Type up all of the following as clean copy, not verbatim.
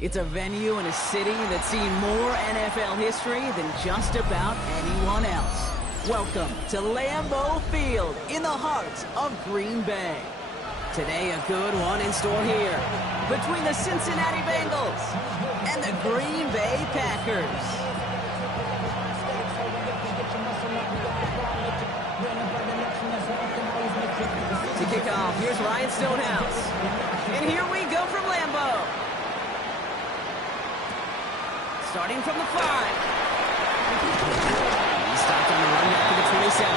It's a venue in a city that's seen more NFL history than just about anyone else. Welcome to Lambeau Field in the heart of Green Bay. Today, a good one in store here between the Cincinnati Bengals and the Green Bay Packers. To kick off, here's Ryan Stonehouse. And here we go from Lambeau. Starting from the 5. He stopped on the run back to the 27.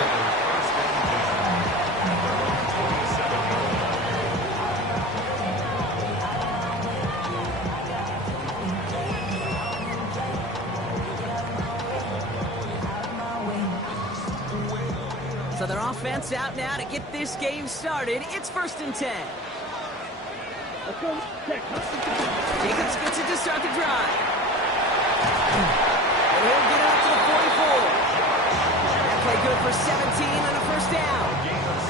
So their offense out now to get this game started. It's 1st and 10. Jacobs gets it to start the drive. And he'll get it up to the 44. That play good for 17 on a 1st down.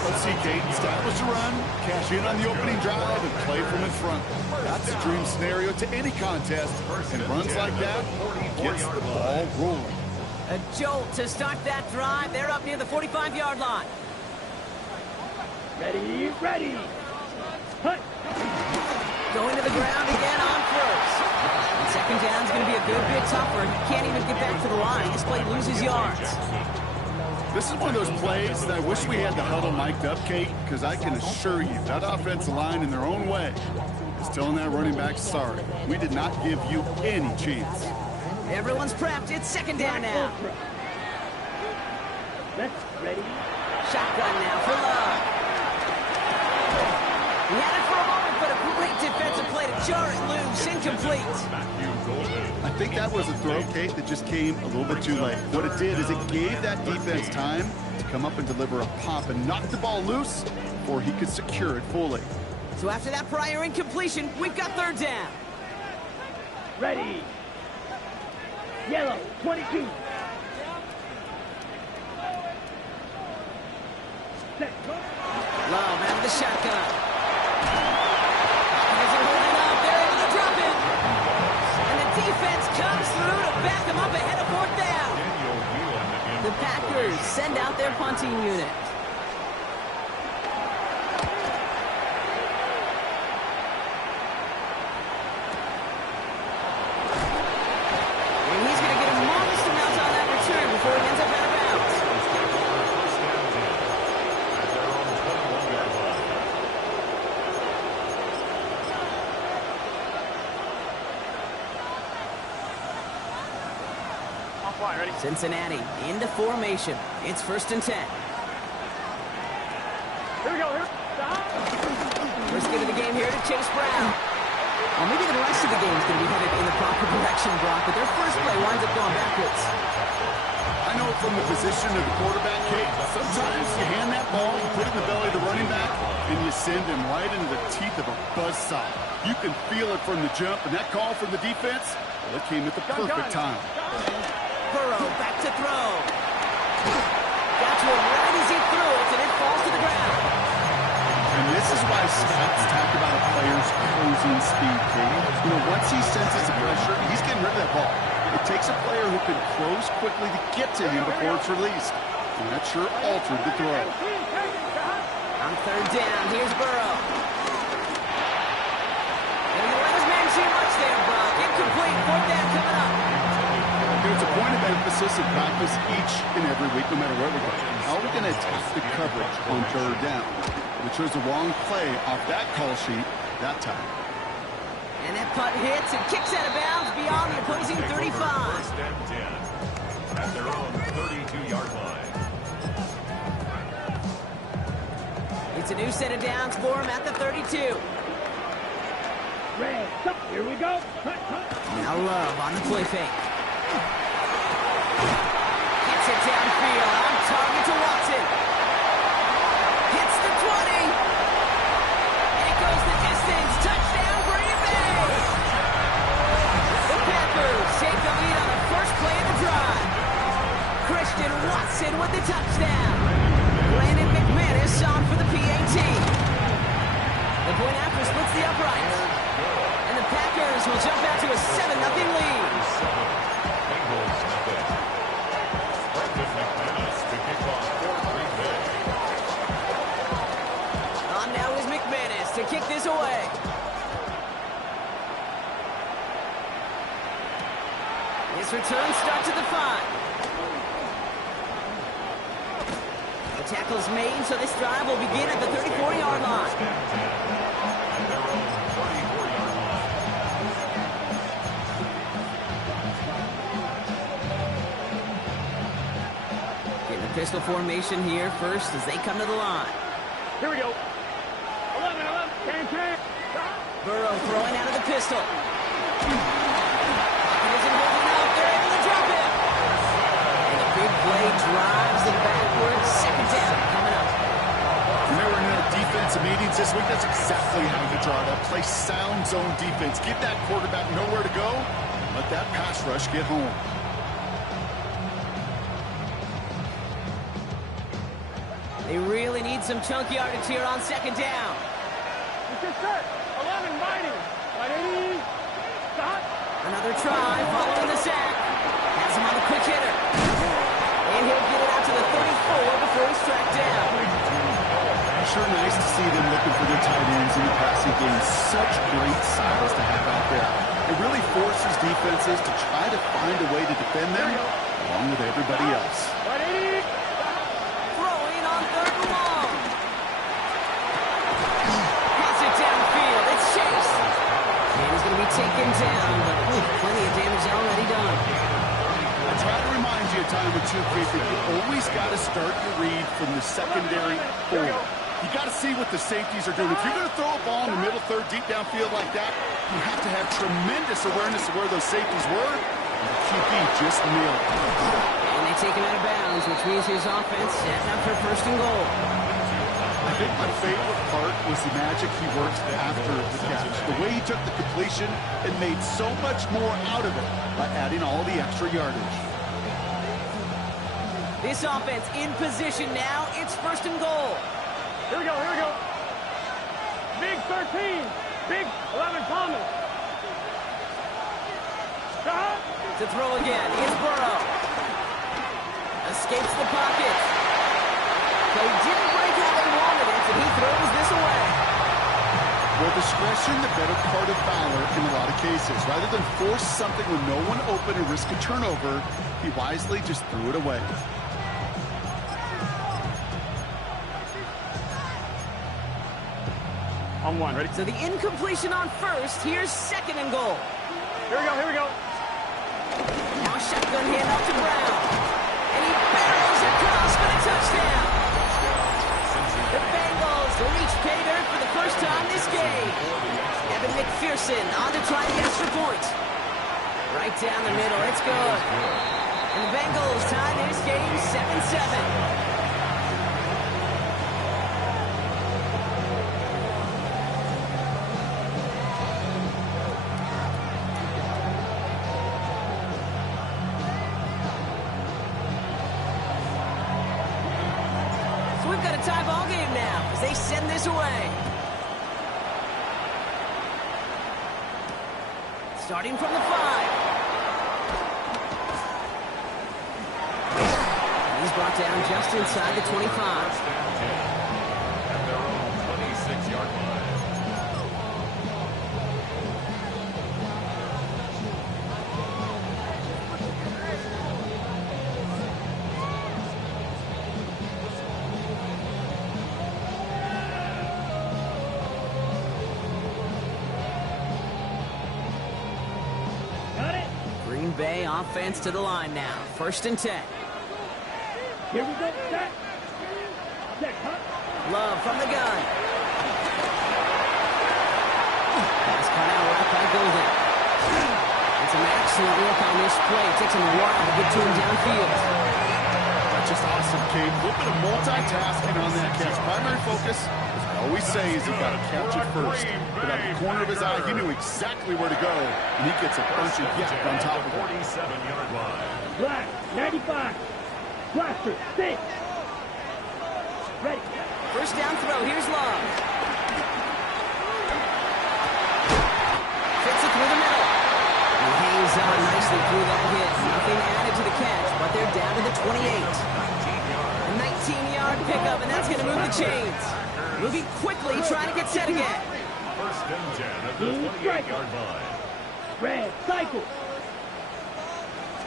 Let's see, Kate. Establish a run, cash in on the opening drive, and play from in front. That's a dream scenario to any contest. And runs like that gets the ball rolling. A jolt to start that drive. They're up near the 45-yard line. Ready. Hut. Going to the ground again on 1st. And 2nd down's going to be a good bit tougher. He can't even get back to the line. This play loses yards. This is one of those plays that I wish we had the huddle mic'd up, Kate, because I can assure you that offensive line in their own way is telling that running back, sorry, we did not give you any chance. Everyone's prepped. It's 2nd down now. Let's ready. Shotgun now for Love. He had it for a moment, but a great defensive play to jar it loose. Incomplete. I think that was a throw, Kate, that just came a little bit too late. What it did is it gave that defense time to come up and deliver a pop and knock the ball loose before he could secure it fully. So after that prior incompletion, we've got 3rd down. Ready. Yellow, 22. Set. Love out of the shotgun. Isn't holding up. They're able to drop it. And the defense comes through to back them up ahead of 4th down. The Packers send out their punting unit. And he's going to get a modest amount on that return before he ends up out of bounds. Cincinnati into formation. It's 1st and 10. Here we go. First get of the game here to Chase Brown. Well, maybe the rest of the game is going to be headed in the proper direction, Brock, but their first play winds up going backwards. I know from the position of the quarterback, Kate, sometimes you hand that ball, you put it in the belly of the running back, and you send him right into the teeth of a buzzsaw. You can feel it from the jump, and that call from the defense, well, it came at the perfect time. Burrow back to throw. Got to him right as he threw it, and it falls to the ground. And this is why scouts talk about a player's closing speed, Kate. You know, once he senses the pressure, he's getting rid of that ball. It takes a player who can close quickly to get to him before it's released. And that sure altered the throw. On 3rd down, here's Burrow. And he let his man see much there, Brock. Incomplete. 4th down coming up. There's a point of emphasis in practice each and every week, no matter where we go. How are we going to attack the coverage on 3rd down? We chose the wrong play off that call sheet that time. And that punt hits and kicks out of bounds beyond the opposing 35. 1st and 10 at their own 32-yard line. It's a new set of downs for him at the 32. Red. Here we go. Now Love on the play fake. Gets it downfield. On target to Watson. Hits the 20. And it goes the distance. Touchdown, Green Bay. The Packers take the lead on the first play of the drive. Christian Watson with the touchdown. Brandon McManus on for the PAT. The point after splits the uprights. And the Packers will jump out to a 7-0 lead. Bengals nothing. Brendan McManus to kick off for Green Bay. On now is McManus to kick this away. This return starts at the 5. The tackle's made, so this drive will begin at the 34-yard line. At their own 34-yard line. Getting a pistol formation here first as they come to the line. Here we go. 11, 10. Burrow throwing out of the pistol. Pocket isn't holding up. They're able to drop him. And a big play drives them backwards. Second down coming up. Remember in our defensive meetings this week, that's exactly how you draw that. Play sound zone defense. Give that quarterback nowhere to go. Let that pass rush get home. They really need some chunk yardage here on second down. It's your set. 11, mighty. 180. Stop. Another try following the sack. Has him on the quick hitter. And he'll get it out to the 34 before he's tracked down. Sure nice to see them looking for their tight ends in the passing game. Such great size to have out there. It really forces defenses to try to find a way to defend them along with everybody else. 180. Throwing on third and long. Has it downfield. It's Chase. And he's going to be taken down, but plenty of damage already done. I try to remind you a time or two, Chris, that you always got to start your read from the secondary forward. You got to see what the safeties are doing. If you're going to throw a ball in the middle third, deep downfield like that, you have to have tremendous awareness of where those safeties were. And the QB just nailed it. And they take him out of bounds, which means his offense setting up for first and goal. I think my favorite part was the magic he worked after the catch. The way he took the completion and made so much more out of it by adding all the extra yardage. This offense in position now. It's first and goal. Here we go. Big 13. Big 11, Thomas. Stop. To throw again is Burrow. Escapes the pocket. They didn't break how they wanted it, and he throws this away. Well, discretion, the better part of valor in a lot of cases. Rather than force something with no one open and risk a turnover, he wisely just threw it away. On one, ready? So the incompletion on first. Here's second and goal. Here we go. Now shotgun handoff to Brown. And he barrels across for the touchdown. The Bengals reach pay dirt for the first time this game. Evan McPherson on to try the extra point. Right down the middle. It's good. And the Bengals tie this game 7-7. We've got a tie ball game now as they send this away. Starting from the 5. He's brought down just inside the 25. At their own 26-yard line. Got it. Green Bay offense to the line now. First and 10. Here we go. Set. Cut. Love from the gun. Pass cut out right by Golden. And some excellent work on this play. Takes him a while to get to him downfield. That's just awesome, Cade. A little bit of multitasking on that catch. Primary focus, as I always say, is you got to catch it first. But out the corner of his eye, he knew exactly where to go, and he gets a bunch of yak on top of it. 47-yard line. Black. 95. Blaster. 6. Ready. First down throw. Here's Love. Fits it through the middle. nicely through that hit. Nothing added to the catch, but they're down to the 28. A 19-yard pickup, and that's going to move the chains. Moving quickly, trying to get set again. First and 10 at the 28-yard line. Red, cycle.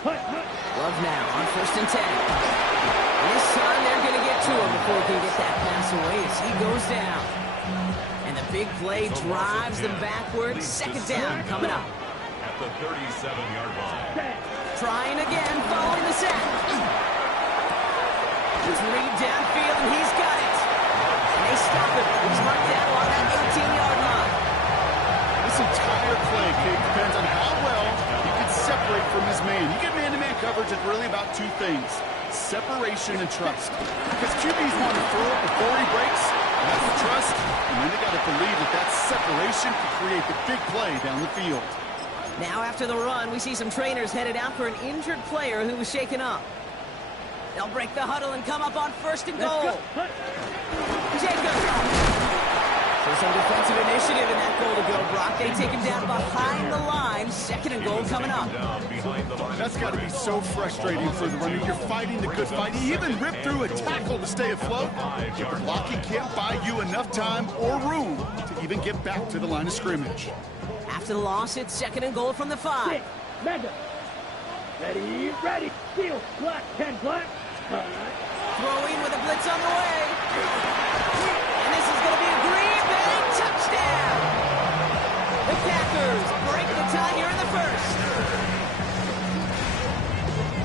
Hut. Love now on first and 10. And this time they're going to get to him before he can get that pass away as he goes down. And the big play drives them backwards. Second down coming up. At the 37-yard line. Trying again, following the sack. Just lead downfield, and he's got it. And they stop him. He's marked down along that 18-yard line. This entire play, Kate, depends on how well he can separate from his man. You get man-to-man coverage, it's really about two things: separation and trust. Because QBs want to throw it before he breaks, and that's the trust. And then they got to believe that that separation can create the big play down the field. Now after the run, we see some trainers headed out for an injured player who was shaken up. They'll break the huddle and come up on first and goal. Jacobs. So some defensive initiative in that goal to go, Brock. They take him down behind the line. Second and goal coming up. That's got to be so frustrating for the runner. You're fighting the good fight. He even ripped through a tackle to stay afloat. But the blocking can't buy you enough time or room to even get back to the line of scrimmage. After the loss, it's second and goal from the 5. Mega. Ready. Steal. Black. 10 black. Throwing with a blitz on the way. And this is going to be a Green Bay touchdown. The Packers break the tie here in the first.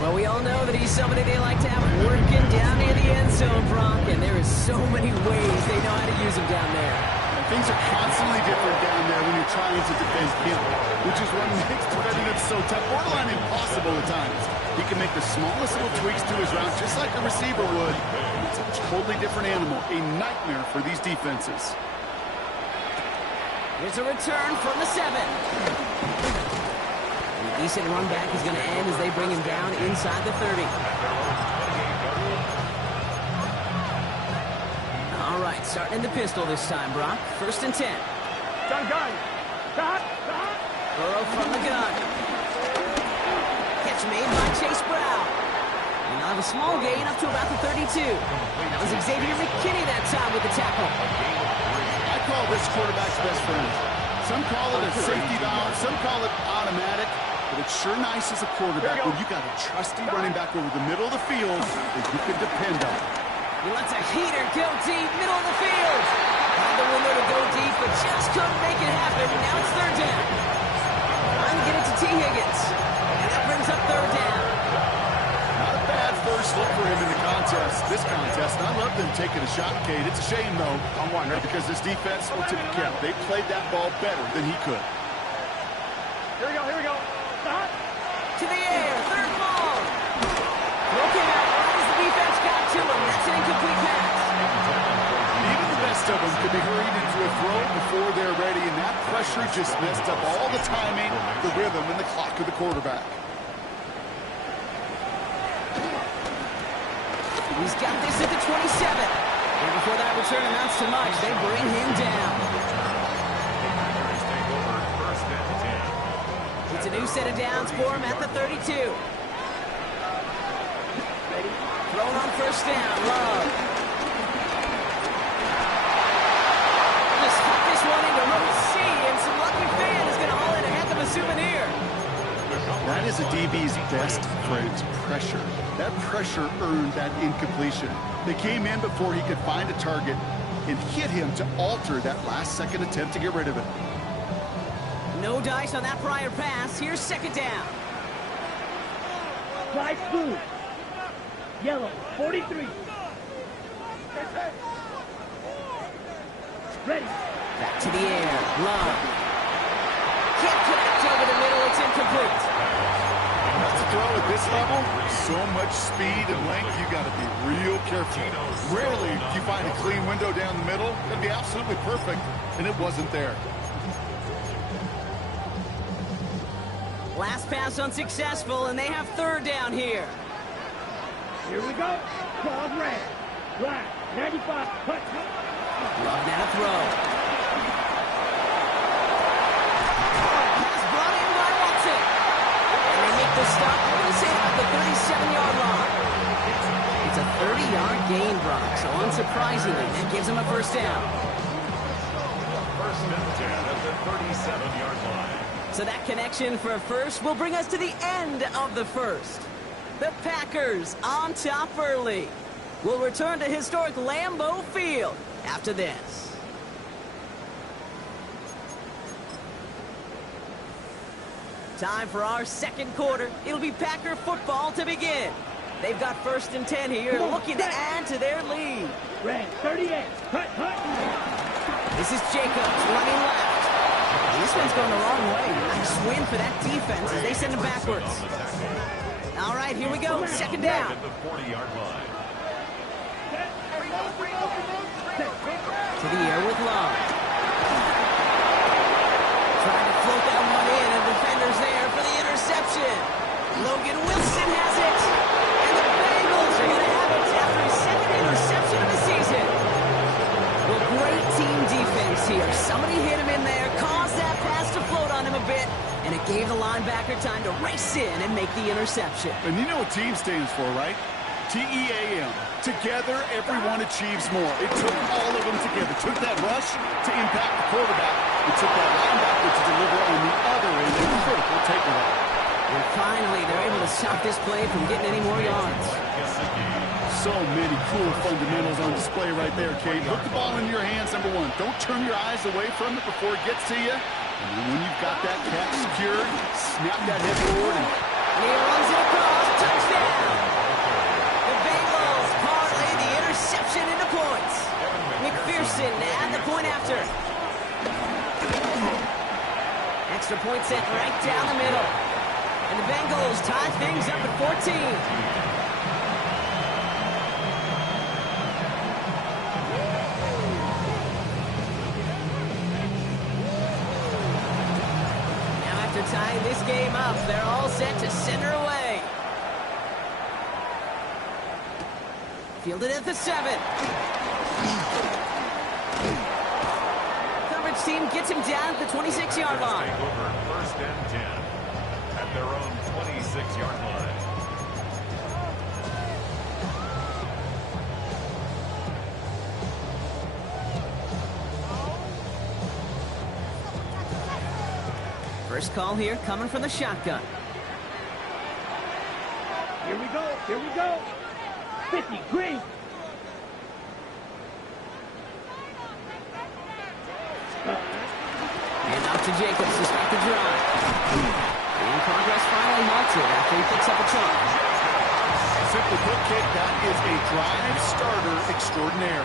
Well, we all know that he's somebody they like to have working down near the end zone, Brock, and there is so many ways they know how to use him down there. Things are constantly different down there when you're trying to defend him, which is what makes defending him so tough, borderline impossible at times. He can make the smallest little tweaks to his route, just like a receiver would. It's a totally different animal, a nightmare for these defenses. Here's a return from the 7. The decent run back is going to end as they bring him down inside the 30. All right, starting in the pistol this time, Brock. First and 10. Gun. Stop. Burrow from the gun. Catch made by Chase Brown. And they'll have a small gain up to about the 32. That was Xavier McKinney that time with the tackle. I call this quarterback's best friend. Some call it a safety valve, some call it automatic, but it's sure nice as a quarterback when you got a trusty running back over the middle of the field that you can depend on. He lets a heater go deep, middle of the field. Had the window to go deep, but just couldn't make it happen. Now it's third down. Trying to get it to T. Higgins. And that brings up third down. Not a bad first look for him in the contest. This contest, and I love them taking a shot, Kate. It's a shame, though, because this defense will tip the cap. They played that ball better than he could. Here we go. Stop. To the air, third ball. Broken out right as the defense got to him. That's an incomplete pass. Even the best of them could be hurried into a throw before they're ready, and that pressure just messed up all the timing, the rhythm, and the clock of the quarterback. He's got this at the 27. And before that return amounts to much, they bring him down. It's a new set of downs for him at the 32. Thrown on first down, Love. Just tuck this one into row C, and some lucky fan is going to haul in a heck of a souvenir. That is a DB's best friend, pressure. That pressure earned that incompletion. They came in before he could find a target and hit him to alter that last-second attempt to get rid of it. No dice on that prior pass. Here's second down. Fly blue. Yellow. 43. Ready. Back to the air. Love. Can't connect over the middle. It's incomplete. That's a throw at this level. So much speed and length, you got to be real careful. Rarely do you find a clean window down the middle. That'd be absolutely perfect, and it wasn't there. Last pass unsuccessful, and they have third down here. Here we go. Claws red. Black. 95. Cut. Love now to throw. Pass brought in by Watson. And they make gain, Brock, so unsurprisingly, that gives him a first down. First and 10 at the 37-yard line. So that connection for a first will bring us to the end of the first. The Packers on top early. We'll return to historic Lambeau Field after this. Time for our second quarter. It'll be Packer football to begin. They've got first and 10 here, looking to add to their lead. Red 38. Hut, hut. This is Jacobs running left. This one's going the wrong way. Nice win for that defense as they send him backwards. All right, here we go. Second down. At the 40-yard line. To the air with Love. Trying to float that one in, and defenders there for the interception. Logan Wilson has it. And the Bengals are going to have it after his second interception of the season. Well, great team defense here. Somebody hit him in there, caused that pass to float on him a bit, and it gave the linebacker time to race in and make the interception. And you know what team stands for, right? T-E-A-M. Together, everyone achieves more. It took all of them together. It took that rush to impact the quarterback. It took that linebacker to deliver on the other end, a critical takeaway. And finally, they're able to stop this play from getting any more yards. So many cool fundamentals on display right there, Kate. Put the ball in your hands, number one. Don't turn your eyes away from it before it gets to you. And then when you've got that catch secured, snap that head forward. And he runs it across. Touchdown! The Bengals parlay the interception into points. McPherson at the point after. Extra point set right down the middle. And the Bengals tie things up at 14. Now after tying this game up, they're all set to center away. Fielded at the 7. Coverage team gets him down at the 26-yard line. Take over first and 10 at their own 26-yard line. First call here coming from the shotgun. Here we go. Here we go. 50, green. And off to Jacobs to start the drive. And progress finally halted after he picks up a chunk. simply put, Kate, that is a drive starter extraordinaire.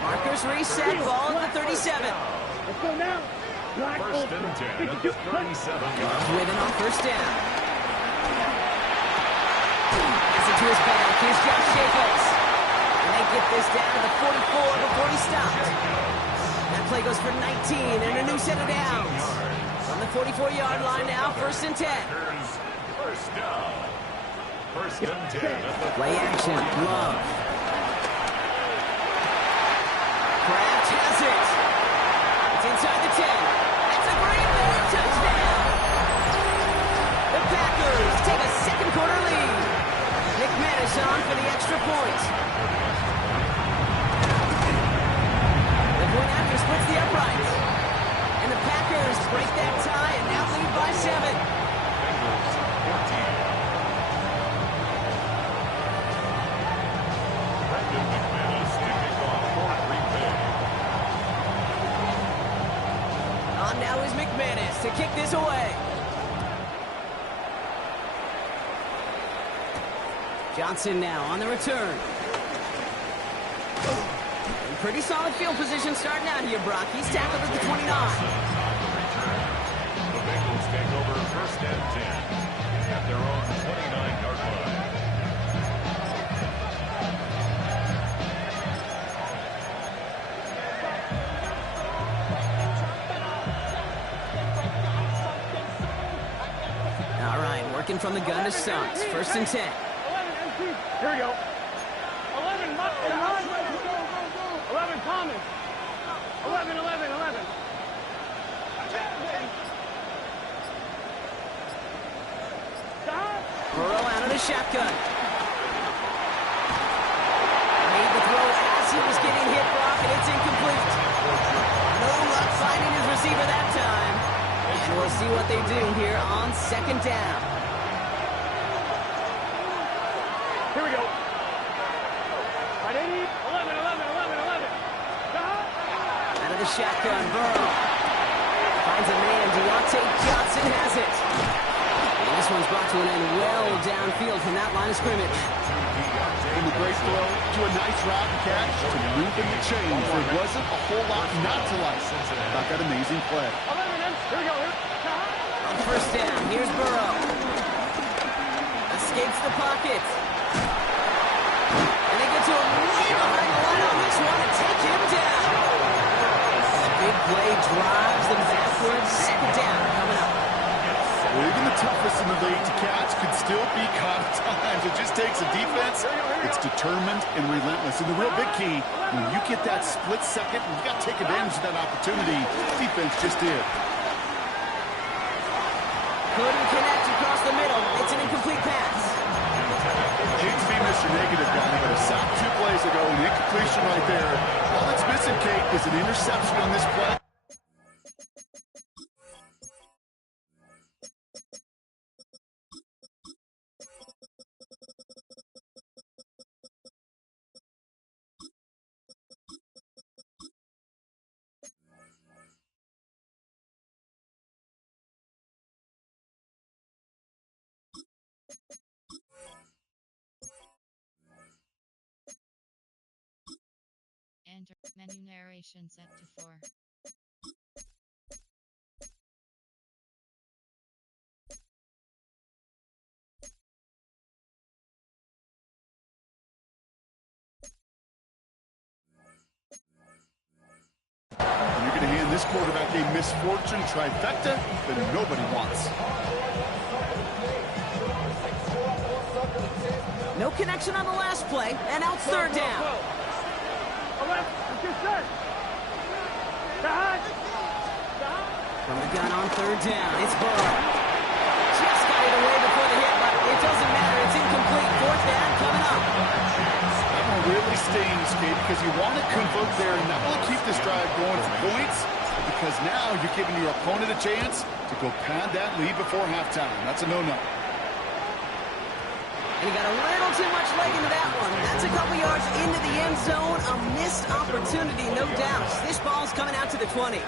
Markers reset, ball at the 37. Let's go now. Black First and 10 at the 37-yard line. With it on first down. Pass it to his back. Here's Josh Jacobs. And they get this down to the 44 before he stopped. That play goes for 19 and a new set of downs. On the 44-yard line now, first and 10. First down. First and 10 at the Play action, Love. Kraft has it. It's inside the 10. That's a Green Bay touchdown. The Packers take a second quarter lead. McManus on for the extra point. The point after splits the uprights. And the Packers break that tie and now lead by 7. Bengals 14. Brendan McManus to kick off for Green Bay. On now is McManus to kick this away. Johnson now on the return. Pretty solid field position starting out here, Brock. He's tackled at the 29. On the return. The Bengals take over first and 10 at their own 29-yard line. All right, working from the gun to Suggs. First and 10. 11, MC. Here we go. 11, 11, Thomas. 11, 11, 11. Burrow out of the shotgun. Made He was getting hit, Brock, and it's incomplete. No luck finding his receiver that time. And we'll see what they do here on second down. Here we go. Right, 80, 11, 11, 11, 11. Out of the shotgun, Burrow. Finds a man, Deontay Johnson has it. And this one's brought to an end well downfield from that line of scrimmage. From a great throw to a nice route and catch to moving the chains. There wasn't a whole lot not to like about that amazing play. 11, here we go. Here. On first down, here's Burrow. Escapes the pocket. And they get to him way behind the line on this one and take him down. A big play drives them backwards. Second down coming up. Well, even the toughest in the league to catch can still be caught at times. It just takes a defense. It's determined and relentless. And the real big key, when you get that split second, you got to take advantage of that opportunity. Defense just did. Couldn't connect across the middle. It's an incomplete pass. Hate to be Mr. Negative guy, but a sack 2 plays ago, an incompletion right there. All that's missing, Kate, is an interception on this play. Enter menu narration set to 4. You're going to hand this quarterback a misfortune trifecta that nobody wants. No connection on the last play, and now it's third down. From the gun on third down, it's Burrow. Just got it away before the hit, but it doesn't matter. It's incomplete. Fourth down coming up. That one really stings, Kate, because you want to convert there and not only keep this drive going for points, because now you're giving your opponent a chance to go pad that lead before halftime. That's a no-no. And he got a little too much leg into that one. That's a couple yards into the end zone. A missed opportunity, no doubt. This ball's coming out to the 20.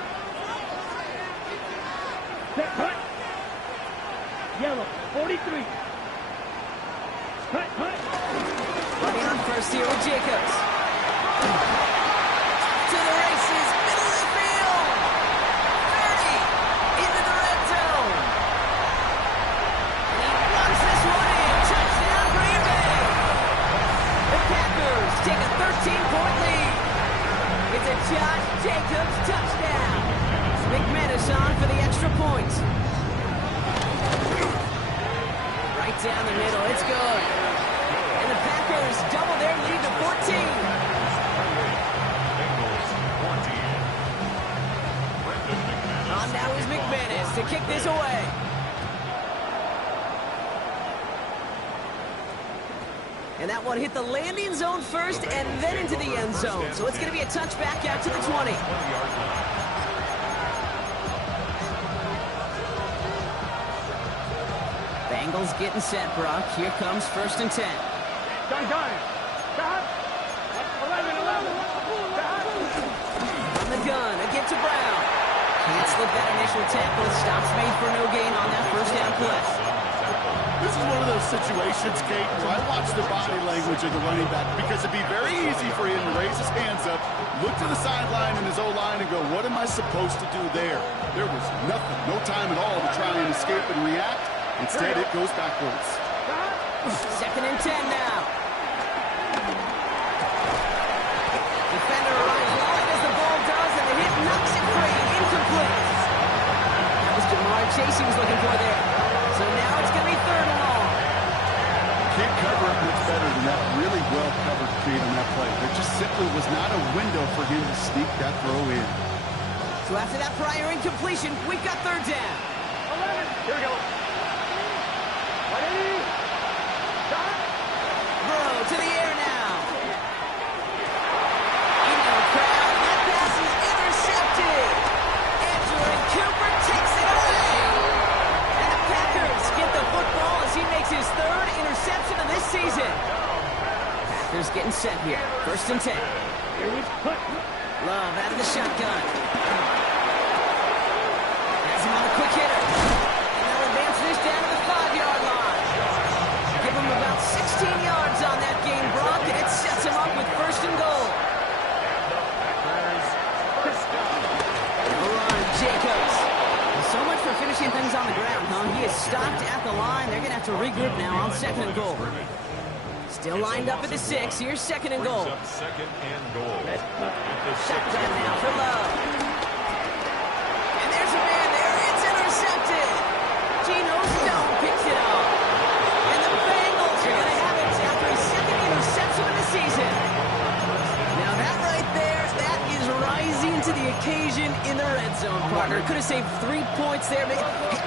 Cut. Yellow, 43. Cut. Running on first here with Jacobs. To the races, middle of the field. 30, into the red zone. And he runs this one in. Touchdown, Green Bay. The Packers take a 13-point lead. It's a Josh Jacobs touchdown. McManus on for the extra point. Right down the middle, it's good. And the Packers double their lead to 14. On now is McManus to kick this away. And that one hit the landing zone first and then into the end zone. So it's going to be a touchback out to the 20. Bengals getting set, Brock. Here comes first and 10. Done. Stop. 11. From the gun, a get to Brown. Can't slip that initial tackle. Stops made for no gain on that first down play. This is one of those situations, Kate, where I watch the body language of the running back because it'd be very easy for him to raise his hands up, look to the sideline in his O-line and go, what am I supposed to do there? There was nothing, no time at all to try and escape and react. Instead, it goes backwards. Second and 10 now. Defender arrives wide as the ball does, and the hit knocks it free. Incomplete. That was Jamar Chase he was looking for there. So now it's going to be third and long. Can't cover it much better than that really well-covered feed on that play. There just simply was not a window for him to sneak that throw in. So after that prior incompletion, we've got third down. 11. Here we go. Ready? Stop. Burrow to the air now. set here. 1st and 10. Love out of the shotgun. Has him on a quick hitter. And they'll advance this down to the 5-yard line. Give him about 16 yards on that game, Brock, and it sets him up with 1st and goal. Jacobs. So much for finishing things on the ground, huh? He is stopped at the line. They're going to have to regroup now on 2nd and goal. Still lined up at the 6. Here's 2nd and goal. Second and goal. Shotgun now for Love. And there's a man there. It's intercepted. Geno Stone picks it off. And the Bengals are going to have it after his 2nd interception of the season. Now that right there, that is rising to the occasion in the red zone, partner. Could have saved 3 points there,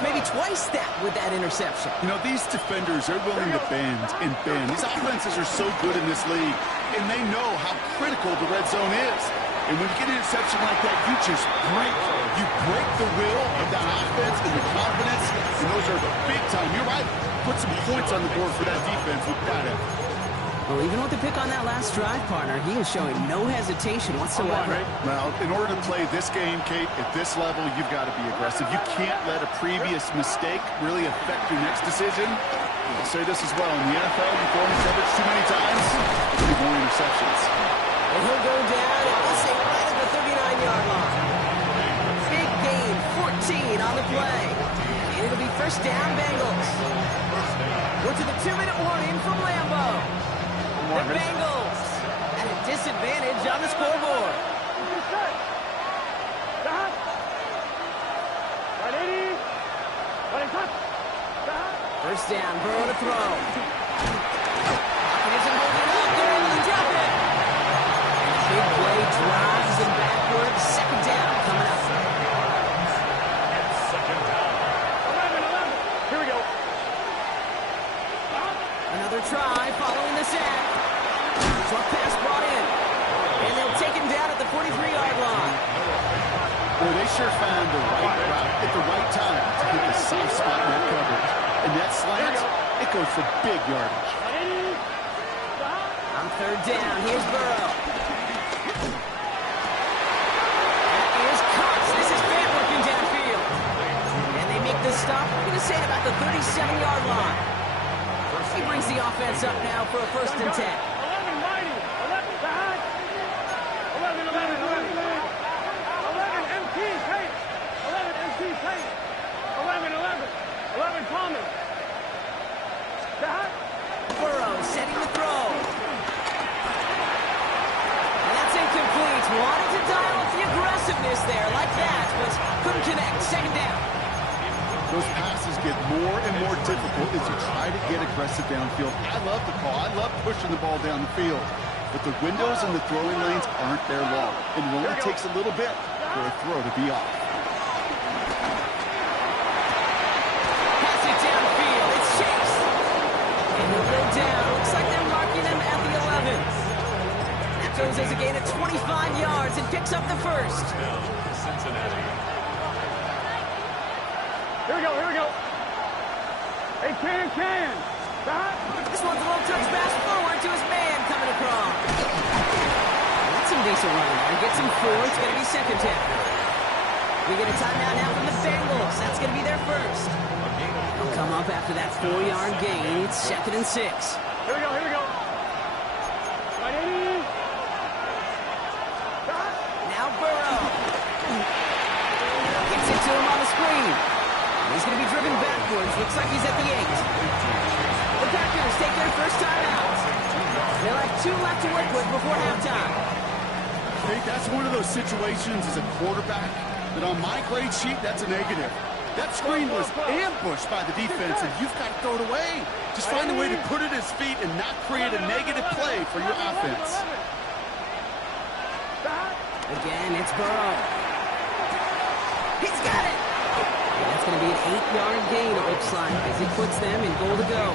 maybe twice that with that interception. You know, these defenders are willing to bend and bend. These offenses are so good in this league, and they know how critical the red zone is. And when you get an interception like that, you just break. You break the will of that offense and the confidence, and those are big time. You're right. Put some points on the board for that defense with that effort. Well, even with the pick on that last drive, partner, he is showing no hesitation whatsoever. Well, in order to play this game, Kate, at this level, you've got to be aggressive. You can't let a previous mistake really affect your next decision. I'll say this as well. In the NFL, you throw coverage too many times, you need more interceptions. And he'll go down and we'll say right at the 39-yard line. Big gain, 14 on the play. And it'll be 1st down, Bengals. We're to the 2-minute warning from Lambeau. The Bengals at a disadvantage on the scoreboard. First down, Burrow to throw. He isn't holding up. They're able to drop it. Big play drives him backwards. 2nd down coming up. Second down. 11. Here we go. Another try following the sack. Short pass brought in. And they'll take him down at the 43-yard line. Boy, they sure found the right route at the right time to hit the soft spot in that coverage. And that slant, it goes for big yardage. On 3rd down, here's Burrow. That is Cox. This is Fant working downfield. And they make the stop. I'm going to say about the 37-yard line. He brings the offense up now for a 1st and 10. 11 mighty. 11 back. 11 MT Tate. 11 MT Tate. 11 Common. Back. Burrow setting the throw. And that's incomplete. Wanted to dial up the aggressiveness there like that, but couldn't connect. 2nd down. Those passes get more and more difficult as you try to get aggressive downfield. I love the call. I love pushing the ball down the field. But the windows and the throwing lanes aren't there long. And it only takes a little bit for a throw to be off. Pass it downfield. It's Chase. And he'll go down. Looks like they're marking him at the 11. That goes as a gain of 25 yards and picks up the 1st. Cincinnati. Here we go. Hey, Can. Back. This one's a little touch pass forward to his man coming across. That's some decent running there. Gets him 4. It's going to be 2nd down. We get a timeout now from the Bengals. That's going to be their 1st. They'll come up after that 4-yard gain. It's 2nd and 6. Here we go. Right 80. Back. Now Burrow. Gets it to him on the screen. He's going to be driven backwards. Looks like he's at the 8. The Packers take their 1st time out. They'll have 2 left to work with before halftime. Hey, that's one of those situations as a quarterback that on my grade sheet, that's a negative. That screen was ambushed by the defense, and you've got to throw it away. Just find a way to put it at his feet and not create a negative play for your offense. Again, it's Burrow. He's got it. That's going to be an 8-yard gain, it looks like, as he puts them in goal to go.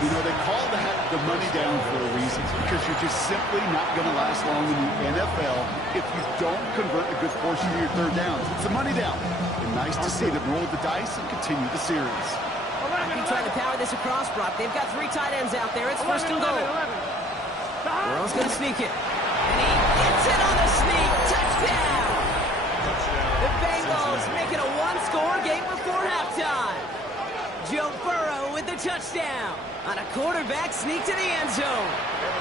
You know, they call that the money down for a reason, because you're just simply not going to last long in the NFL if you don't convert a good portion of your 3rd downs. It's the money down. And nice to see them roll the dice and continue the series. If you try to power this across, Brock, they've got 3 tight ends out there. It's 1st and goal. Burrow's going to sneak it. And he gets it on the sneak. Touchdown! The Bengals make it a one-score game before halftime. Joe Burrow with the touchdown on a quarterback sneak to the end zone.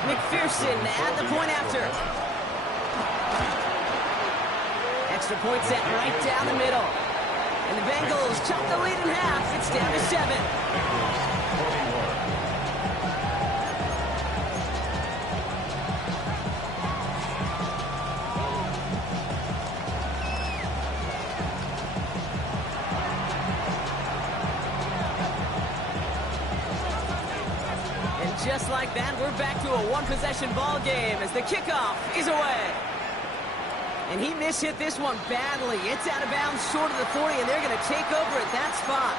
McPherson at the point after. Extra point set right down the middle. And the Bengals chop the lead in half. It's down to 7. Just like that, we're back to a one-possession ball game as the kickoff is away. And he mishit this one badly. It's out of bounds short of the 40, and they're going to take over at that spot.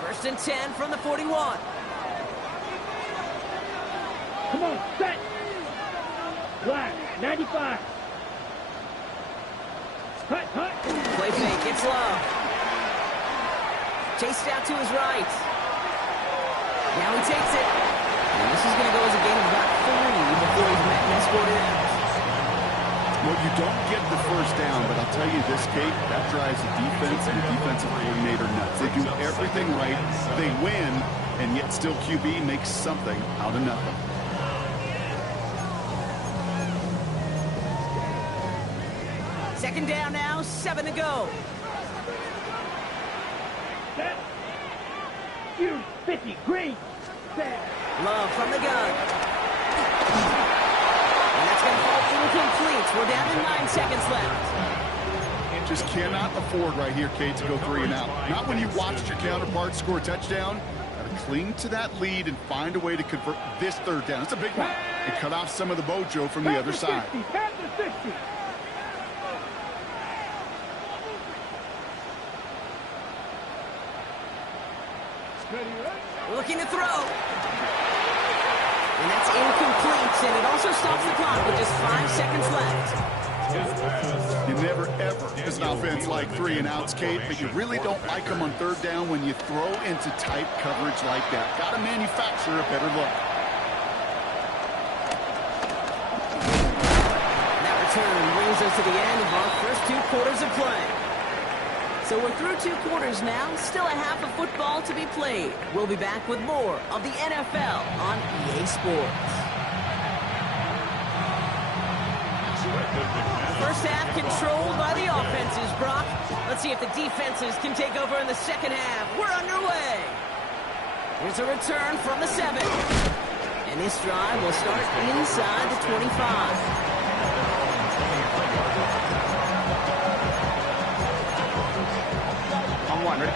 First and 10 from the 41. Come on, set. Black, 95. Play fake, it's low. Chased out to his right. Now he takes it. And this is going to go as a gain of about 3 before he's met and escorted out. Well, you don't get the first down, but I'll tell you this, Kate, that drives the defense and the defensive coordinator nuts. They do everything right. They win, and yet still QB makes something out of nothing. Second down now, 7 to go. Set. You 50, green. Set. Love from the gun. And that's going to fall incomplete. We're down to 9 seconds left. Just cannot afford right here, Kate, to go 3 and out. Not when you watched your counterpart score a touchdown. Got to cling to that lead and find a way to convert this third down. It's a big one. And cut off some of the mojo from the other side. 60. Looking to throw. And that's incomplete, and it also stops the clock with just 5 seconds left. You never, ever, as an offense, like 3 and outs, Kate, but you really don't like them on third down when you throw into tight coverage like that. Got to manufacture a better look. That return brings us to the end of our first 2 quarters of play. So we're through 2 quarters now, still a half of football to be played. We'll be back with more of the NFL on EA Sports. First half controlled by the offenses, Brock. Let's see if the defenses can take over in the second half. We're underway. Here's a return from the 7. And this drive will start inside the 25.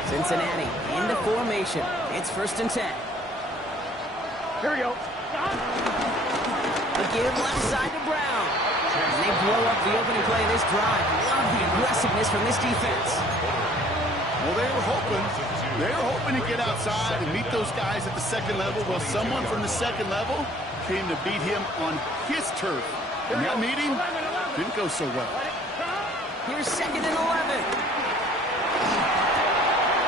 Cincinnati into formation. It's first and 10. Here we go. A give left side to Brown. And they blow up the opening play of this drive. Love the aggressiveness from this defense. Well, they were hoping to get outside and meet those guys at the second level. Well, someone from the second level came to beat him on his turf. And that meeting didn't go so well. Here's second and 11.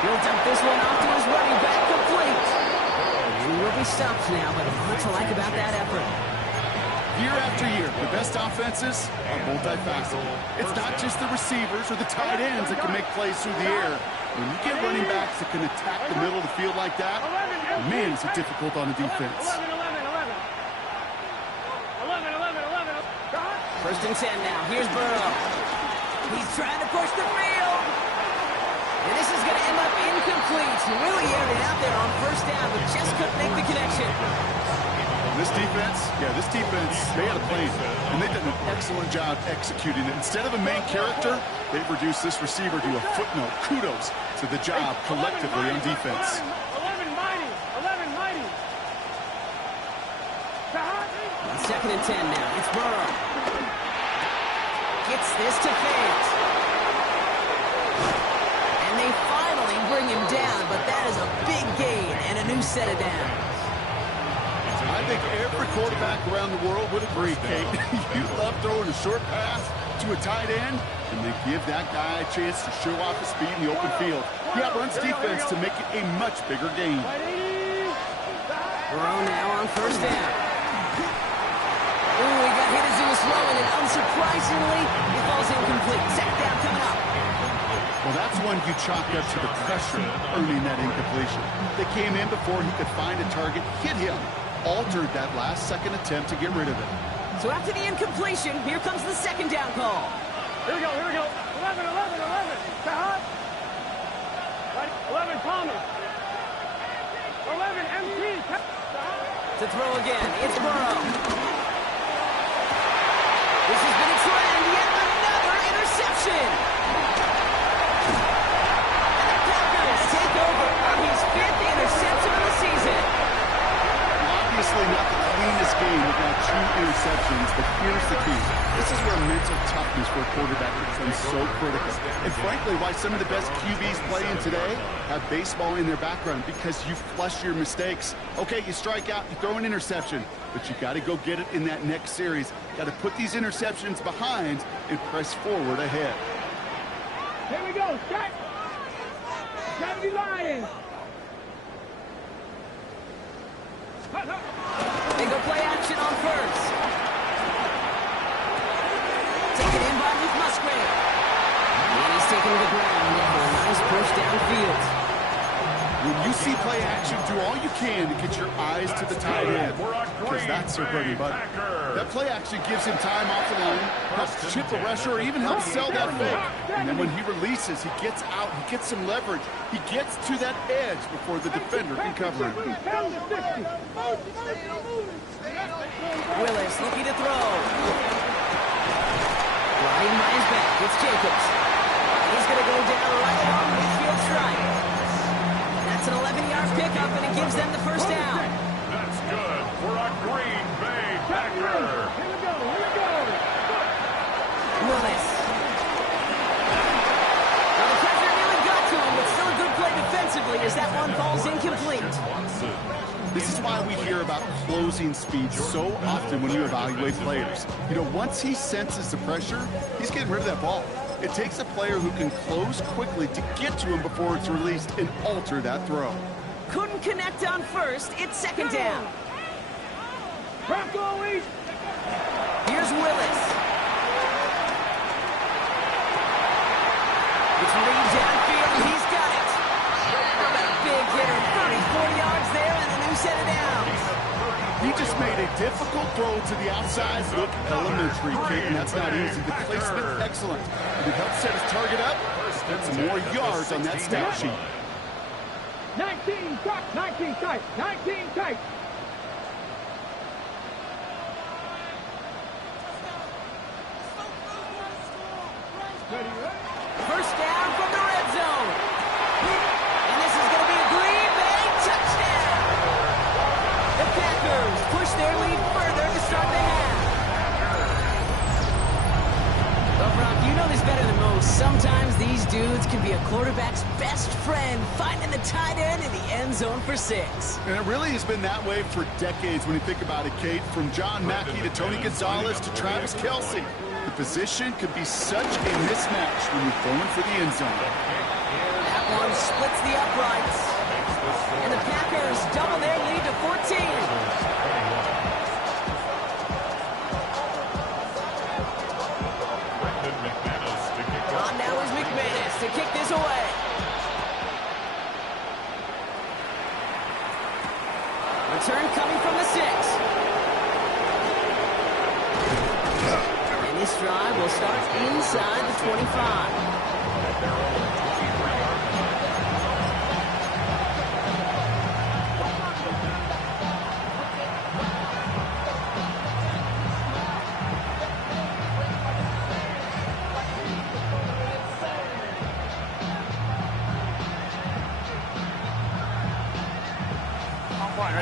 He'll dump this one off to his running back, complete. And he will be stopped now, but a lot to like about that effort. Year after year, the best offenses are multifaceted. It's not just the receivers or the tight ends that can make plays through the air. When you get running backs that can attack the middle of the field like that, man, is it difficult on the defense. 11. First and 10 now. Here's Burrow. He's trying to push the field. And this is going to end up incomplete. He really aired it out there on first down, but just couldn't make the connection. This defense, they had a plan, and they did an excellent job executing it. Instead of a main character, they've reduced this receiver to a footnote. Kudos to the job collectively on defense. 11 mighty. Second and 10 now. It's Burrow. Gets this to Fant. And they finally bring him down, but that is a big gain and a new set of downs. I think every quarterback around the world would agree, Kate. You love throwing a short pass to a tight end, and they give that guy a chance to show off his speed in the open field. He outruns defense to make it a much bigger game. Burrow now on first down. Ooh, he got hit as he was throwing, and unsurprisingly, he falls incomplete. Second down coming up. Well, that's one you chalk up to the pressure earning that incompletion. They came in before he could find a target, hit him, altered that last-second attempt to get rid of it. So after the incompletion, here comes the second down call. Here we go, here we go. 11, 11, 11. Sahad. Right, 11, Thomas. 11, MT. To throw again, it's Burrow. This has been a trend, yet another interception. And the Packers take over on his 5th interception of the season. Obviously not the cleanest game without 2 interceptions, but here's the key. This is where mental toughness for a quarterback becomes so critical. And frankly, why some of the best QBs playing today have baseball in their background, because you flush your mistakes. Okay, you strike out, you throw an interception, but you got to go get it in that next series. Got to put these interceptions behind and press forward ahead. Here we go, set. 70 Lions. They go play action on first. Taken in by Luke Musgrave. And he's taken to the ground after a nice push downfield. When you see play action, do all you can to get your eyes to the tight end, because that's their bread and butter. That play action gives him time off the line, helps chip a rusher, or even helps sell that fake. And then when he releases, he gets out, he gets some leverage. He gets to that edge before the defender can cover him. Willis looking to throw. Flying by his back, it's Jacobs. He's going to go down right along the midfield stripe. That's an 11-yard pickup, and it gives them the first down. That's good for a Green Bay Packer. Here we go, here we go. Willis. Well, the pressure nearly got to him, but still a good play defensively as that one falls incomplete. This is why we hear about closing speed so often when you evaluate players. You know, once he senses the pressure, he's getting rid of that ball. It takes a player who can close quickly to get to him before it's released and alter that throw. Couldn't connect on first. It's second down. Here's Willis. It's Reed downfield, and he's got it. A big hitter, 30, 40 yards there, and a new set of downs. He just made a difficult throw to the outside. Look elementary, Kate, and that's not easy. The placement, excellent. And it helps set his target up. Get some more yards on that stat sheet. 19 tight, 19 tight, 19 tight. First down from the red zone. And this is going to be a Green Bay touchdown. The Packers push their lead further to start the half. Well, Brock, you know this better than most. Sometimes these dudes can be a quarterback's best friend, finding the tight end in the end zone for 6. And it really has been that way for decades when you think about it, Kate. From John Mackey to Tony Gonzalez to Travis Kelce. The position could be such a mismatch when you're going for the end zone. That one splits the uprights. And the Packers double their lead to 14. On now is McManus to kick this away. Return coming from the 6. And this drive will start inside the 25.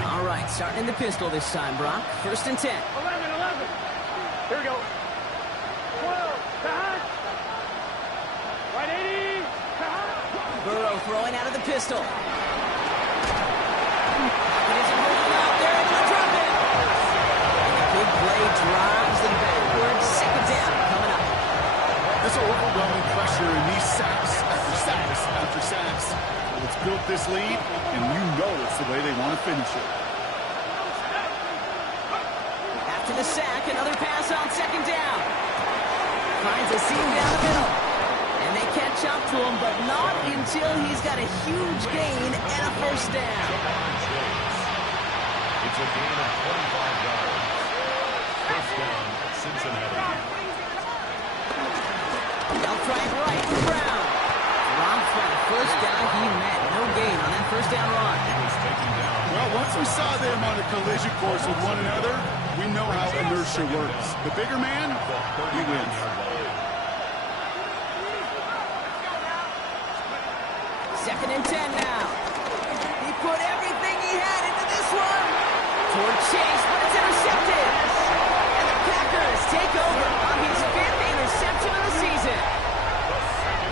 All right, starting in the pistol this time, Brock. First and 10. 11, 11. Here we go. 12, Sahad. Right 80, Sahad. Burrow throwing out of the pistol. It isn't holding out. They're able to drop it. And the big play drives them backwards. Second down coming up. is overwhelming pressure in these sacks after sacks after sacks. It's built this lead, and you know it's the way they want to finish it. After the sack, another pass on second down. Finds a seam down the middle. And they catch up to him, but not until he's got a huge gain and a first down. It's a gain of 25 yards. First down, Cincinnati. They'll try it right to Brown. Dropped for the first down he met. No gain on that first down run. He was taken down. Well, once we saw them on a collision course with one another, we know how inertia works. The bigger man, he wins. Second and 10 now. He put everything he had into this one. Toward Chase, but it's intercepted. And the Packers take over on his 5th interception of the season.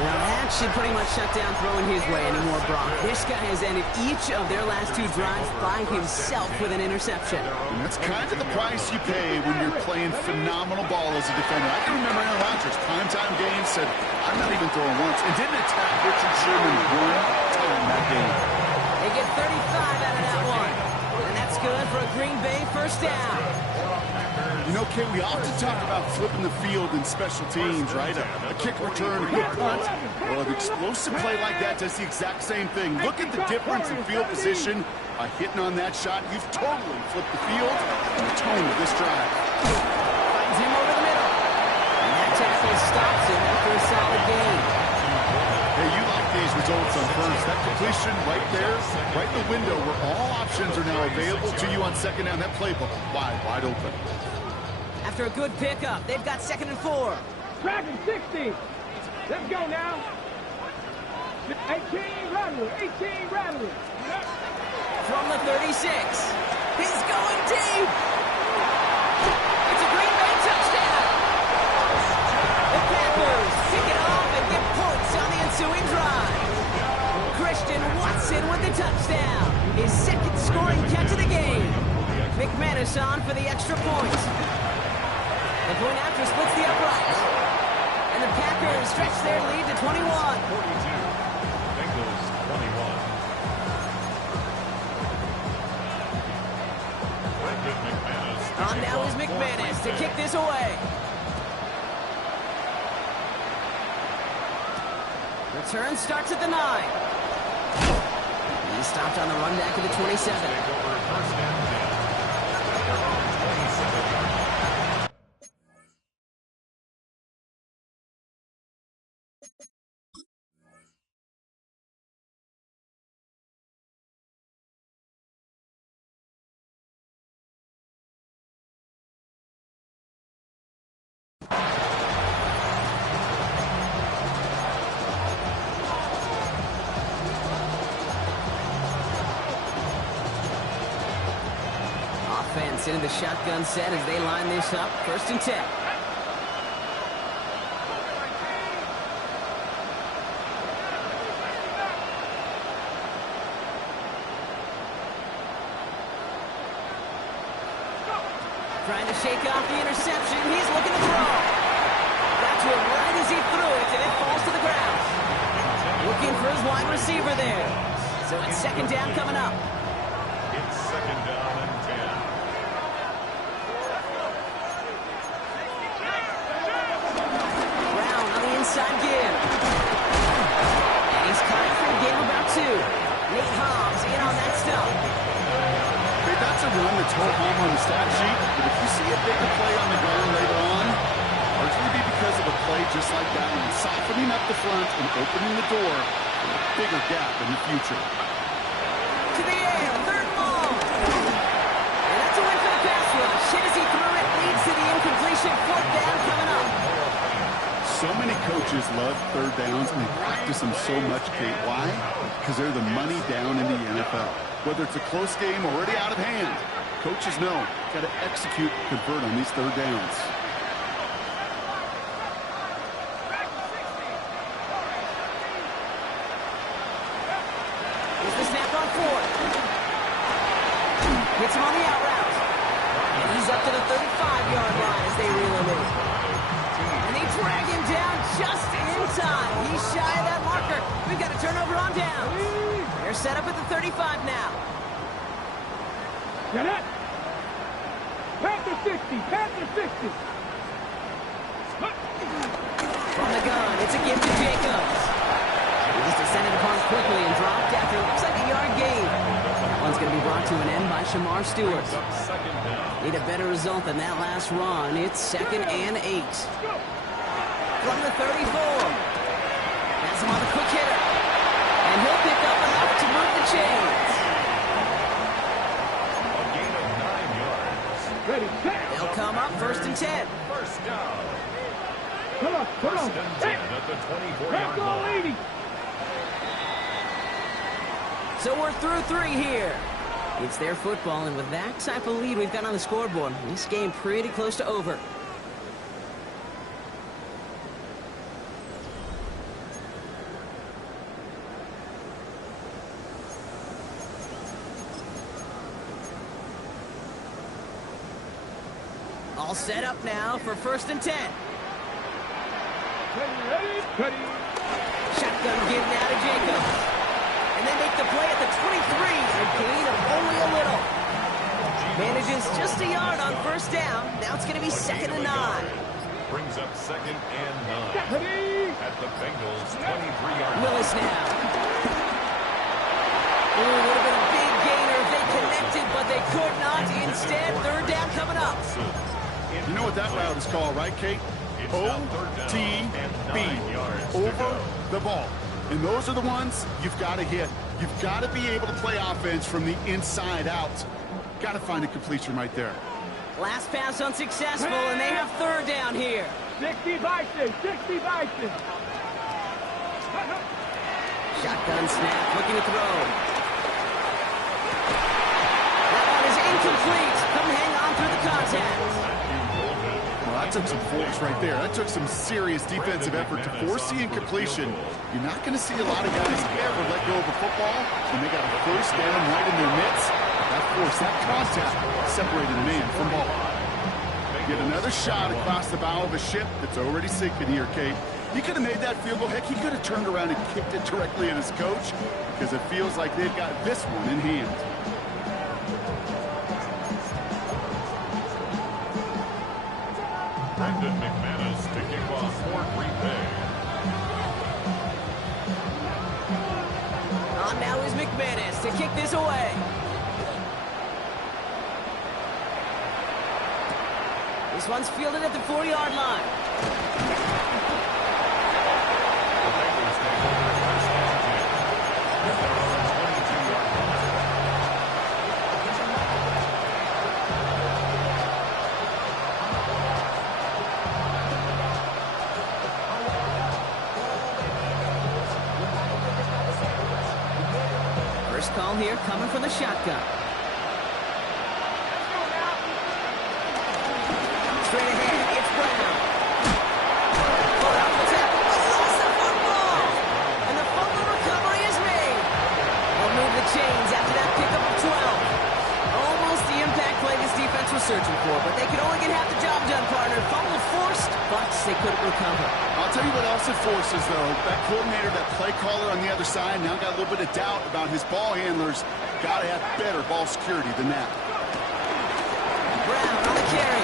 Well, that should pretty much shut down throwing his way anymore, Brock. This guy has ended each of their last 2 drives by himself with an interception. And that's kind of the price you pay when you're playing phenomenal ball as a defender. I can remember Aaron Rodgers, primetime game, said, I'm not even throwing once, and didn't attack Richard Sherman one time that game. They get 35 out of that one. And that's good for a Green Bay first down. You know, Kay, we often talk about flipping the field in special teams, right? A kick return, a quick punt. Well, an explosive play like that does the exact same thing. Look at the difference in field position. By hitting on that shot, you've totally flipped the field and the tone of this drive. Finds him over the middle. And that tackle stops him after a solid gain. Hey, you like these results on first. That completion right there, right in the window where all options are now available to you on second down. That playbook wide open. After a good pickup, they've got 2nd and 4. Tracking 60. Let's go now. 18 Rattler. 18 Rattler. From the 36. He's going deep. It's a Green Bay touchdown. The Packers pick it off and get points on the ensuing drive. Christian Watson with the touchdown. His 2nd scoring catch of the game. McManus on for the extra point. The point after splits the uprights. And the Packers stretch their lead to 21. 42. Bengals 21. Brendan McManus. On now is McManus to kick this away. Return starts at the 9. He stopped on the run back of the 27. Take over first and 10. Their own 27-yard line. Offense into the shotgun set as they line this up. 1st and 10. Trying to shake off the interception. He's looking to throw. Got to it right as he threw it, and it falls to the ground. Looking for his wide receiver there. So it's 2nd down coming up. It's 2nd down and 10. Brown on the inside give. And he's caught for a gain of about 2. Nate Hobbs in on that stop. Hey, that's a run that's home on the stat sheet, but if you see a bigger play on the ground later on, largely be because of a play just like that one, softening up the front and opening the door for a bigger gap in the future. To the air, 3rd and long. And that's a win for the pass rush. Hit as he threw it, leads to the incompletion. 4th down coming up. So many coaches love 3rd downs, and they practice them so much, Kate. Why? Because they're the money down in the NFL. Whether it's a close game or already out of hand, coaches know, got to execute, convert on these 3rd downs. Here's the snap on 4th. Hits him on the out route. And he's up to the 35-yard line as they reel him in. And they drag him down just Turnover on downs. They're set up at the 35 now. Get it. Panther 60. Panther 60. From the gun, it's a gift to Jacobs. He's descended upon quickly and dropped after it looks like a yard gain. That one's going to be brought to an end by Shamar Stewart. Second down. Need a better result than that last run. It's 2nd and 8. From the 34. That's him on the quick hitter. And he'll pick up enough to move the chains. A gain of 9 yards. Ready, set. They'll come up 1st and 10. First down. Come on, come on. First and 10 at the 24-yard Back on line. 80. So we're through 3 here. It's their football, and with that type of lead we've got on the scoreboard, this game pretty close to over. All set up now for 1st and 10. Ready, ready. Shotgun give now to Jacobs. And they make the play at the 23, a gain of only a little. Manages just a yard on 1st down. Now it's going to be 2nd and 9. Brings up 2nd and 9 Ready. at the Bengals 23-yard line. Willis now. Ooh, would have been a big gainer if they connected, but they could not. Instead, 3rd down coming up. You know what that route is called, right, Kate? It's now 3rd down and 9 yards to Over go. the ball. And those are the ones you've got to hit. You've got to be able to play offense from the inside out. Got to find a completion right there. Last pass unsuccessful, and they have 3rd down here. 60 Bison, 60 Bison. Shotgun snap, looking to throw. That one is incomplete. Couldn't hang on through the contact. Well, that took some force right there. That took some serious defensive effort to force the incompletion. You're not going to see a lot of guys ever let go of the football when they got a 1st down right in their midst. That force, that contact separated man from ball. Get another shot across the bow of a ship that's already sinking here, Kate. He could have made that field goal. Heck, he could have turned around and kicked it directly at his coach because it feels like they've got this one in hand. Brendan McManus to kick off for Green Bay. On now is McManus to kick this away. This one's fielded at the 40-yard line. The Bengals take over 1st and 10 at their own 22-yard line. First call here coming from the shotgun. Straight ahead, it's Brown. Pulled off the tackle, but lost the football. And the fumble recovery is made. They'll move the chains after that pickup of 12. Almost the impact play this defense was searching for, but they could only get half the job done, partner. Fumble forced, but they couldn't recover. I'll tell you what else it forces, though. That coordinator, that play caller on the other side, now got a little bit of doubt about his ball handlers. Got to have better ball security than that. Brown on the carry.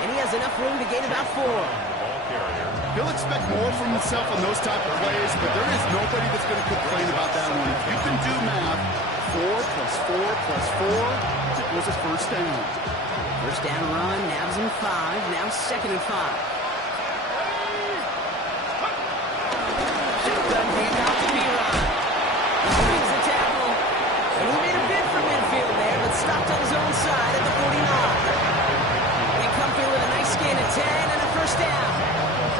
And he has enough room to gain about 4. Ball carrier. He'll expect more from himself on those type of plays, but there is nobody that's going to complain about that one. If you can do math, 4 plus 4 plus 4 equals a 1st down. 1st down run, nabs him 5, now 2nd and 5. Shotgun handoff to P-Rod. He brings the tackle. And he made a bid for midfield there, but stopped on his own side at the 49. They come through with a nice gain of 10 and a 1st down.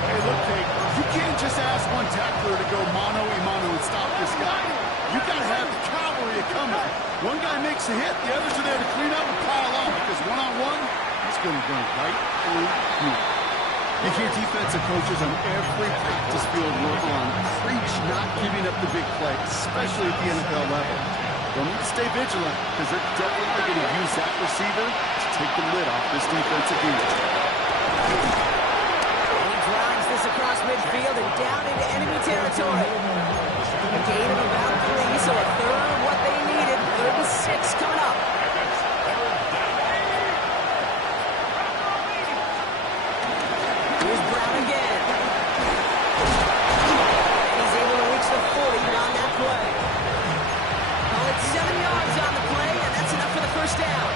Hey, look, Kate, you can't just ask one tackler to go mano-a-mano and stop this guy. You got to have the cavalry coming. One guy makes a hit, the others are there to clean up and pile on, because one-on-one, he's going to run right through you. You hear defensive coaches on every practice field work on preach not giving up the big play, especially at the NFL level. They'll need to stay vigilant, because they're definitely going to use that receiver to take the lid off this defensive unit. And he drives the this across midfield and down into enemy territory. A gain of about 3, so a third of what they needed. 3rd and 6 coming up. Here's Brown again. And he's able to reach the 40 on that play. Well, it's 7 yards on the play, and that's enough for the first down.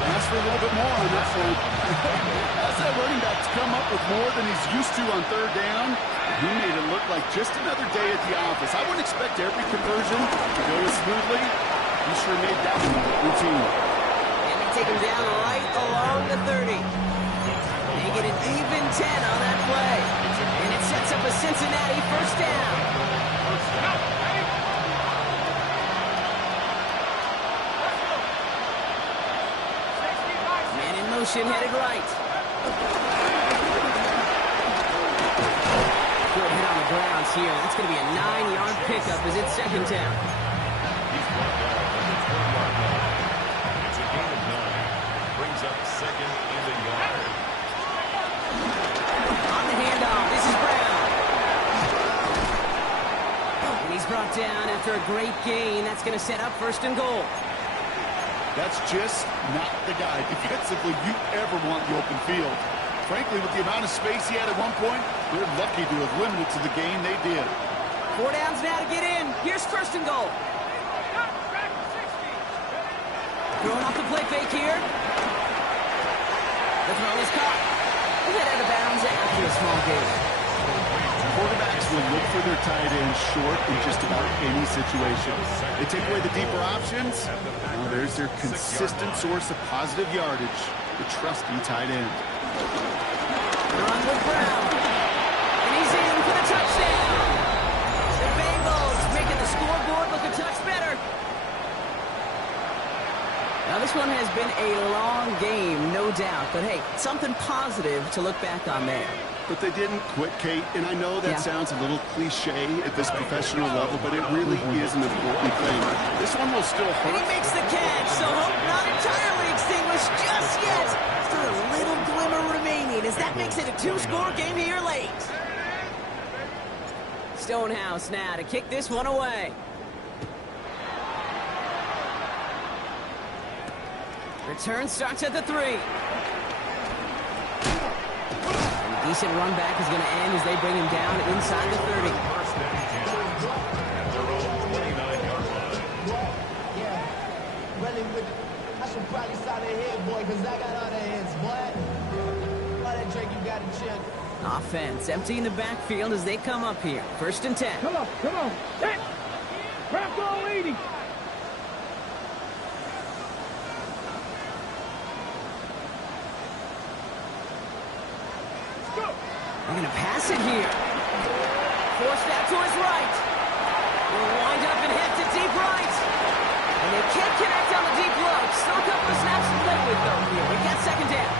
Ask for a little bit more on that front. How's that running back to come up with more than he's used to on 3rd down? He made it look like just another day at the office. I wouldn't expect every conversion to go as smoothly. He sure made that one routine. And they take him down right along the 30. They get an even 10 on that play. And it sets up a Cincinnati first down. Man in motion, headed right. Good hit on the grounds here. That's going to be a 9-yard pickup as it's 2nd down. He's brought down at the 20-yard line. It's a gain of 9. Brings up 2nd and a yard. On the handoff, this is Brown. And he's brought down after a great gain. That's going to set up 1st and goal. That's just not the guy defensively you ever want in the open field. Frankly, with the amount of space he had at one point, they're lucky to have limited to the gain they did. 4 downs now to get in. Here's 1st and goal. Throwing off the play fake here. The throw is caught. Hit out of bounds after a small gain. Quarterbacks will look for their tight end short in just about any situation. They take away the deeper options. Now there's their consistent source of positive yardage, the trusty tight end. Run with Brown. And he's in for the touchdown. The Bengals making the scoreboard look a touch better. Now, this one has been a long game, no doubt. But, hey, something positive to look back on there. But they didn't quit, Kate, and I know that sounds a little cliche at this professional level, but it really is an important thing. This one will still hurt. And he makes the catch, so hope not entirely extinguished just yet. Still a little glimmer remaining as that makes it a 2-score game here late. Stonehouse now to kick this one away. Return starts at the 3. And a decent run back is going to end as they bring him down inside the 30. 1st and 10. At their own 29-yard line. Yeah, really with it. I should probably start a head, boy, because I got other heads, boy. All that drink you got to chill. Offense emptying the backfield as they come up here. 1st and 10. Come on. Hit. Craft all 80. They're going to pass it here. Forced out to his right. Will wind up and head to deep right. And they can't connect on the deep look. Still a couple of snaps to play with, though, here. We got 2nd down.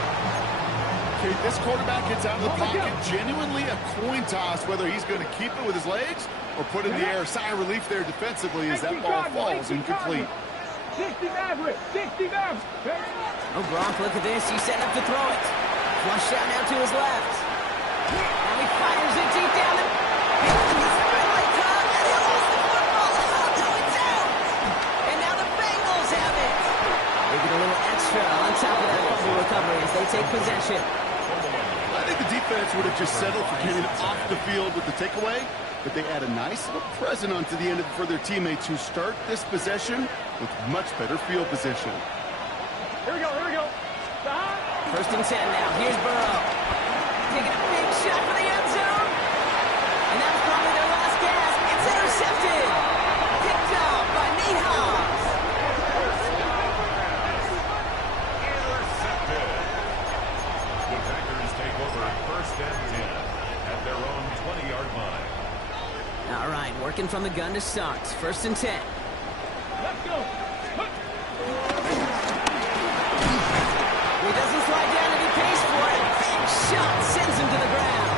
Okay, this quarterback gets out of the pocket, genuinely a coin toss whether he's going to keep it with his legs or put it in the air. Sigh of relief there defensively as that ball falls incomplete. 60 Maverick. Oh, Gronk, look at this. He's setting up to throw it. Flush out now to his left. Now he fires it deep down. He's finally caught, and he lost the football. Oh, no, it's out. And now the Bengals have it. They get a little extra on top of that fumble recovery as they take possession. I think the defense would have just settled for getting off the field with the takeaway, but they add a nice little present onto the end of it for their teammates who start this possession with much better field position. Here we go. 1st and 10 now. Here's Burrow. Taking a big shot for the end zone. And that was probably their last gasp. It's intercepted. Picked up by Nate Hobbs. Intercepted. The Packers take over 1st and 10 at their own 20-yard line. All right, working from the gun to start. 1st and 10. Let's go. He doesn't slide down and he pays for it. Big shot sends him to the ground.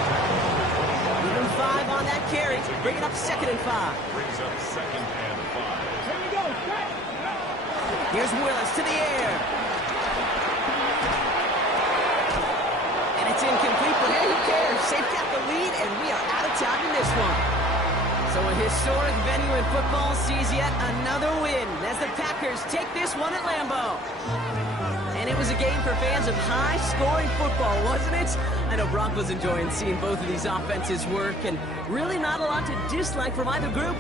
Even 5 on that carry. Bring it up 2nd and 5. Brings up 2nd and 5. Here we go. Here's Willis to the air. And it's incomplete, but hey, who cares? They've got the lead, and historic venue in football sees yet another win as the Packers take this one at Lambeau. And it was a game for fans of high-scoring football, wasn't it? I know Brock was enjoying seeing both of these offenses work, and really not a lot to dislike from either group.